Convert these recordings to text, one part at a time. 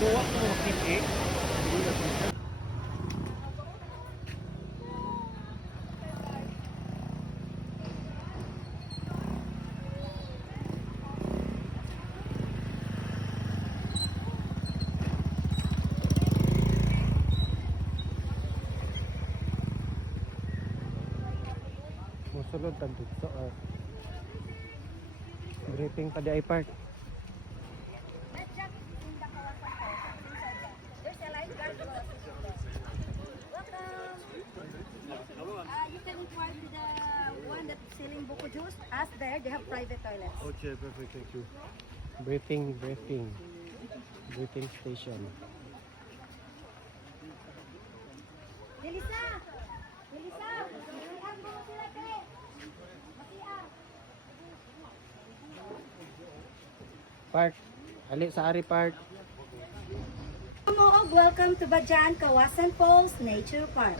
Duwa ko kiti. Musulod tandito sa briefing pa di ay park. You can inquire to the one that's selling buko juice. Ask there, they have private toilets. Okay, perfect. Thank you. Briefing station. Delisa! Delisa! Masiar mo sila, te! Masiar! Park. Ali sa Ari Park. Welcome to Bajan Kawasan Falls Nature Park.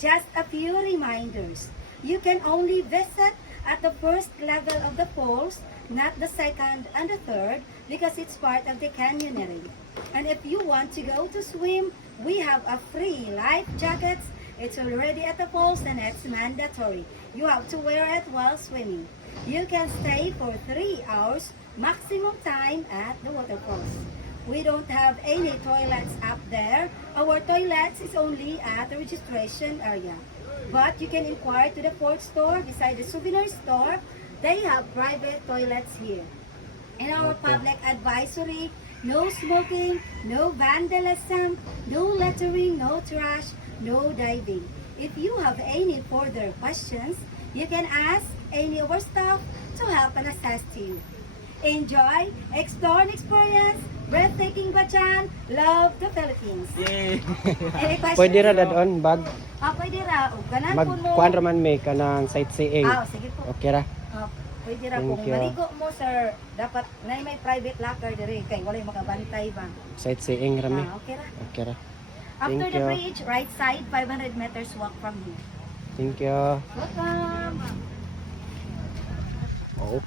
Just a few reminders. You can only visit at the first level of the falls, not the second and the third, because it's part of the canyoneering. And if you want to go to swim, we have a free life jackets. It's already at the falls and it's mandatory. You have to wear it while swimming. You can stay for 3 hours maximum time at the waterfalls. We don't have any toilets up there. Our toilets is only at the registration area. But you can inquire to the fourth store beside the souvenir store. They have private toilets here. In our public advisory, no smoking, no vandalism, no littering, no trash, no diving. If you have any further questions, you can ask any of our staff to help and assist you. Enjoy, explore and experience, breathtaking Bajan, love the Philippines. Yay! Any questions? Pwede ra dadon bag Pwede ra. O, ganan po mo. magkuan raman may kanang sightseeing. Sige po. Okay ra. Pwede ra Thank kung you. maligo mo, sir. Dapat na may private locker diri kay wala makabantay ba. Sightseeing rami. Okay ra. Okay ra. After Thank the you. bridge, right side, 500 meters walk from here. Thank you. Welcome. Oh.